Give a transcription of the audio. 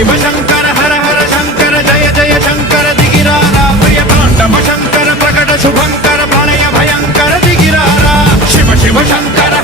शिव शंकर हर हर शंकर जय जय शंकर दिगिरारा प्रिय तांडव शंकर प्रकट शुभंकर प्रणय भयंकर दिगिरारा शिव शिव शंकर